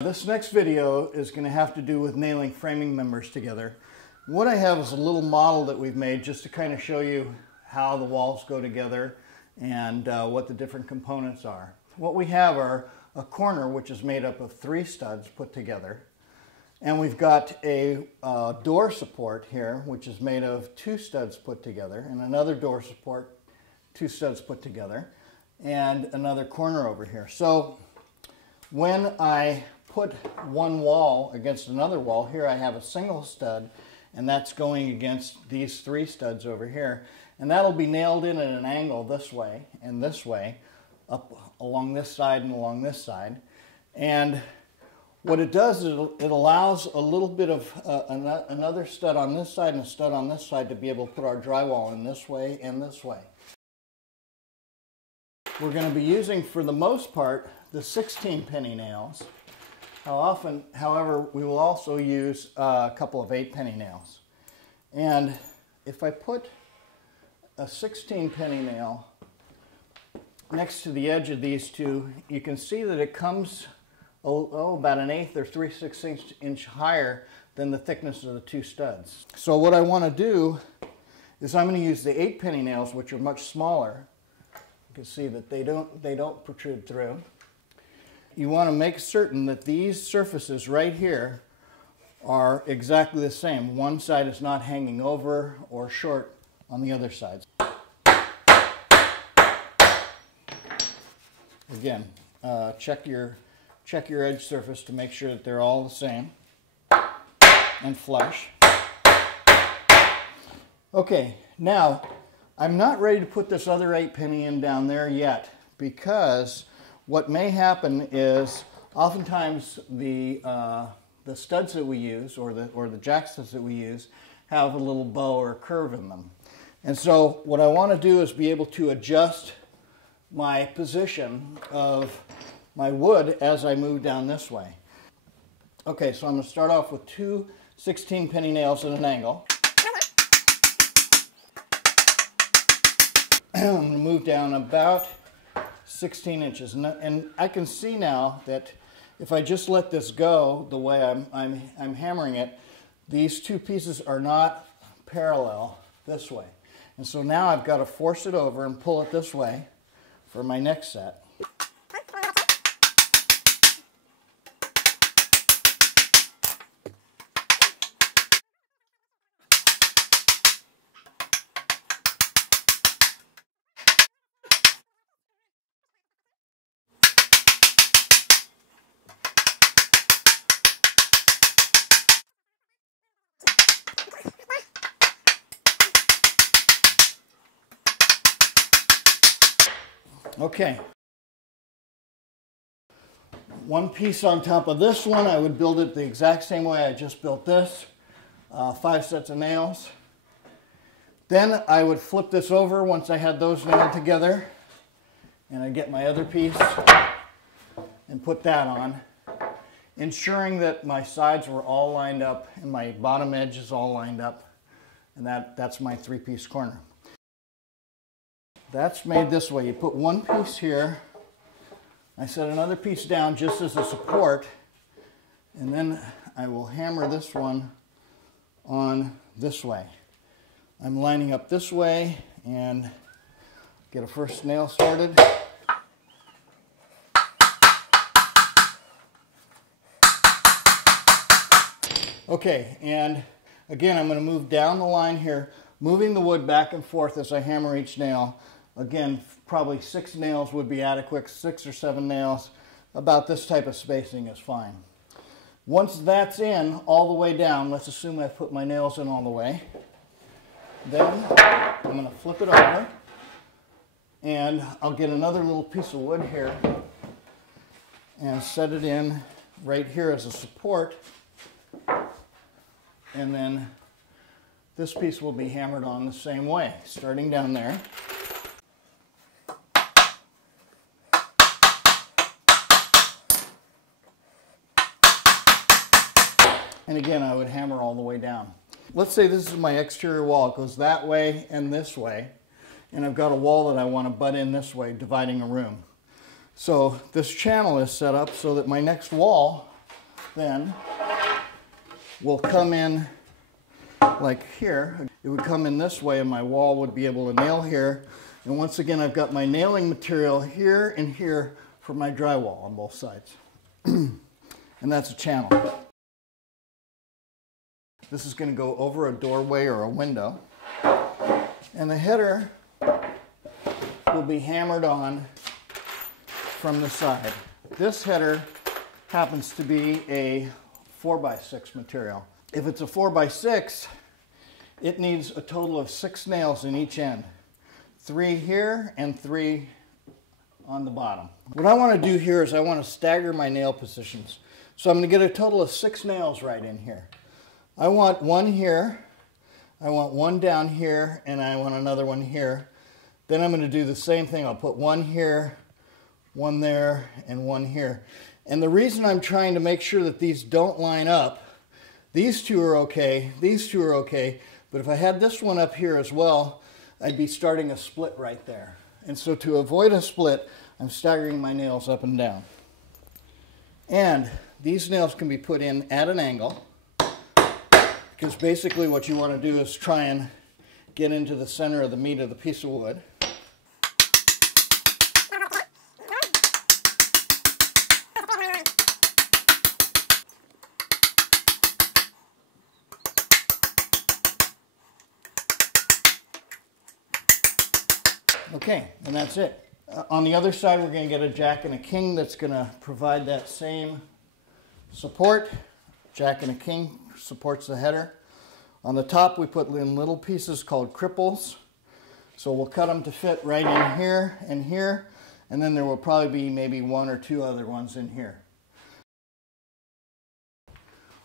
This next video is going to have to do with nailing framing members together. What I have is a little model that we've made just to kind of show you how the walls go together and what the different components are. What we have are a corner which is made up of 3 studs put together, and we've got a door support here which is made of 2 studs put together, and another door support, 2 studs put together, and another corner over here. So when I put one wall against another wall, here I have a single stud, and that's going against these 3 studs over here, and that'll be nailed in at an angle this way and this way, up along this side and along this side. And what it does is it allows a little bit of another stud on this side and a stud on this side to be able to put our drywall in this way and this way. We're going to be using, for the most part, the 16 penny nails. However, we will also use a couple of 8 penny nails. And if I put a 16 penny nail next to the edge of these two, you can see that it comes about 1/8 or 3/16 inch higher than the thickness of the 2 studs. So what I want to do is I'm going to use the 8 penny nails, which are much smaller. You can see that they don't protrude through. You want to make certain that these surfaces right here are exactly the same. One side is not hanging over or short on the other side. Again, check your edge surface to make sure that they're all the same and flush. Okay, now I'm not ready to put this other 8 penny in down there yet, because what may happen is oftentimes the studs that we use, or the jack studs that we use, have a little bow or curve in them. And so what I want to do is be able to adjust my position of my wood as I move down this way. Okay, so I'm going to start off with 2 16 penny nails at an angle. I'm going to move down about 16 inches. And I can see now that if I just let this go the way I'm hammering it, these 2 pieces are not parallel this way. And so now I've got to force it over and pull it this way for my next set. Okay, one piece on top of this one, I would build it the exact same way I just built this, 5 sets of nails. Then I would flip this over once I had those nailed together, and I'd get my other piece and put that on, ensuring that my sides were all lined up and my bottom edge is all lined up, and that's my 3-piece corner. That's made this way. You put one piece here, I set another piece down just as a support, and then I will hammer this one on this way. I'm lining up this way and get a first nail started. Okay, and again I'm going to move down the line here, moving the wood back and forth as I hammer each nail. Again, probably 6 nails would be adequate, 6 or 7 nails. About this type of spacing is fine. Once that's in all the way down, let's assume I've put my nails in all the way. Then I'm going to flip it over, and I'll get another little piece of wood here and set it in right here as a support. And then this piece will be hammered on the same way, starting down there. And again, I would hammer all the way down. Let's say this is my exterior wall. It goes that way and this way. And I've got a wall that I want to butt in this way, dividing a room. So this channel is set up so that my next wall then will come in like here. It would come in this way and my wall would be able to nail here. And once again, I've got my nailing material here and here for my drywall on both sides. And that's a channel. This is going to go over a doorway or a window. And the header will be hammered on from the side. This header happens to be a 4x6 material. If it's a 4x6, it needs a total of 6 nails in each end. 3 here and 3 on the bottom. What I want to do here is I want to stagger my nail positions. So I'm going to get a total of 6 nails right in here. I want one here, I want one down here, and I want another one here. Then I'm going to do the same thing. I'll put one here, one there, and one here. And the reason I'm trying to make sure that these don't line up, these two are okay, these two are okay, but if I had this one up here as well, I'd be starting a split right there. And so to avoid a split, I'm staggering my nails up and down. And these nails can be put in at an angle, because basically what you want to do is try and get into the center of the meat of the piece of wood. Okay, and that's it. On the other side, we're going to get a jack and a king that's going to provide that same support. Jack and a king supports the header. On the top, we put in little pieces called cripples. So we'll cut them to fit right in here, and then there will probably be maybe 1 or 2 other ones in here.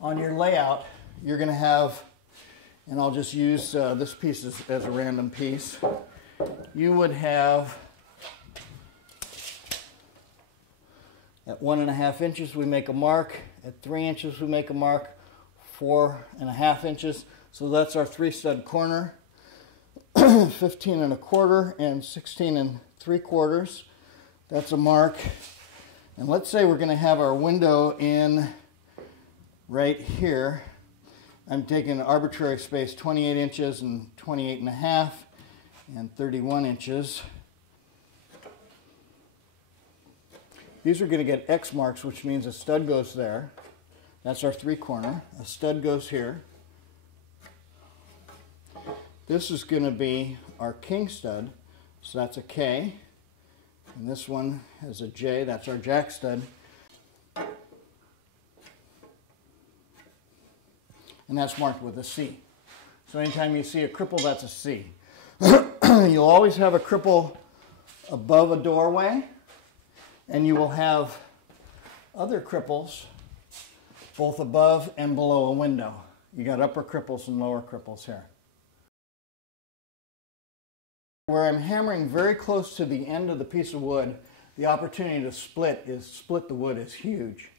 On your layout, you're going to have, and I'll just use this piece as a random piece, you would have, at 1.5 inches we make a mark, at 3 inches we make a mark, 4.5 inches, so that's our 3-stud corner, 15 1/4 and 16 3/4, that's a mark. And let's say we're going to have our window in right here. I'm taking an arbitrary space, 28 inches and 28.5 and 31 inches. These are going to get X marks, which means a stud goes there. That's our 3-corner. A stud goes here. This is going to be our king stud, so that's a K. And this one has a J, that's our jack stud. And that's marked with a C. So anytime you see a cripple, that's a C. You'll always have a cripple above a doorway, and you will have other cripples both above and below a window. You got upper cripples and lower cripples here. Where I'm hammering very close to the end of the piece of wood, the opportunity to split the wood is huge.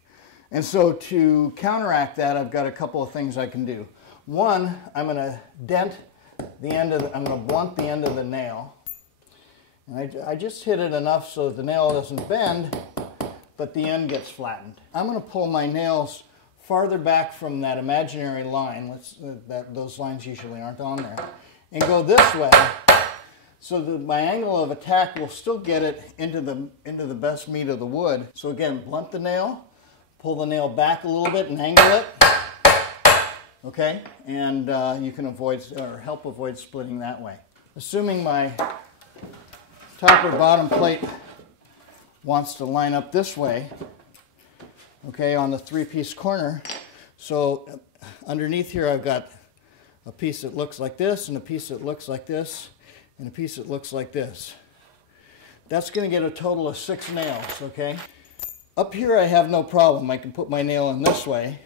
And so to counteract that, I've got a couple of things I can do. One, I'm going to dent the end of I'm going to blunt the end of the nail. And I just hit it enough so that the nail doesn't bend, but the end gets flattened. I'm going to pull my nails farther back from that imaginary line, those lines usually aren't on there, and go this way, so that my angle of attack will still get it into the best meat of the wood. So again, blunt the nail, pull the nail back a little bit and angle it, okay, and you can avoid or help avoid splitting that way. Assuming my top or bottom plate wants to line up this way, okay, on the 3-piece corner. So underneath here I've got a piece that looks like this, and a piece that looks like this, and a piece that looks like this. That's going to get a total of 6 nails, okay? Up here I have no problem. I can put my nail in this way.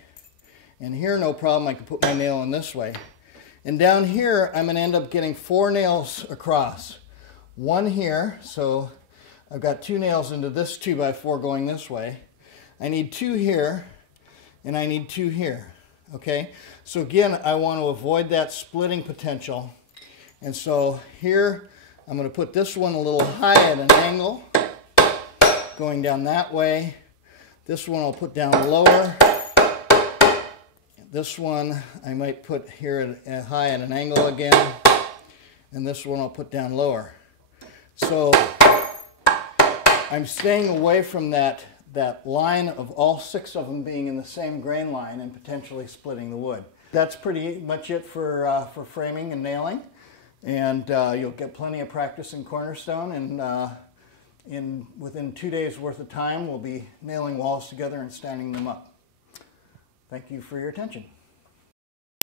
And here, no problem, I can put my nail in this way. And down here, I'm going to end up getting 4 nails across. One here, so I've got 2 nails into this 2x4 going this way. I need 2 here, and I need 2 here, okay? So again, I want to avoid that splitting potential. And so here, I'm going to put this one a little high at an angle, going down that way. This one I'll put down lower, This one I might put here at high at an angle again, and this one I'll put down lower. So I'm staying away from that line of all 6 of them being in the same grain line and potentially splitting the wood. That's pretty much it for framing and nailing, and you'll get plenty of practice in Cornerstone, and within 2 days worth of time we'll be nailing walls together and standing them up. Thank you for your attention.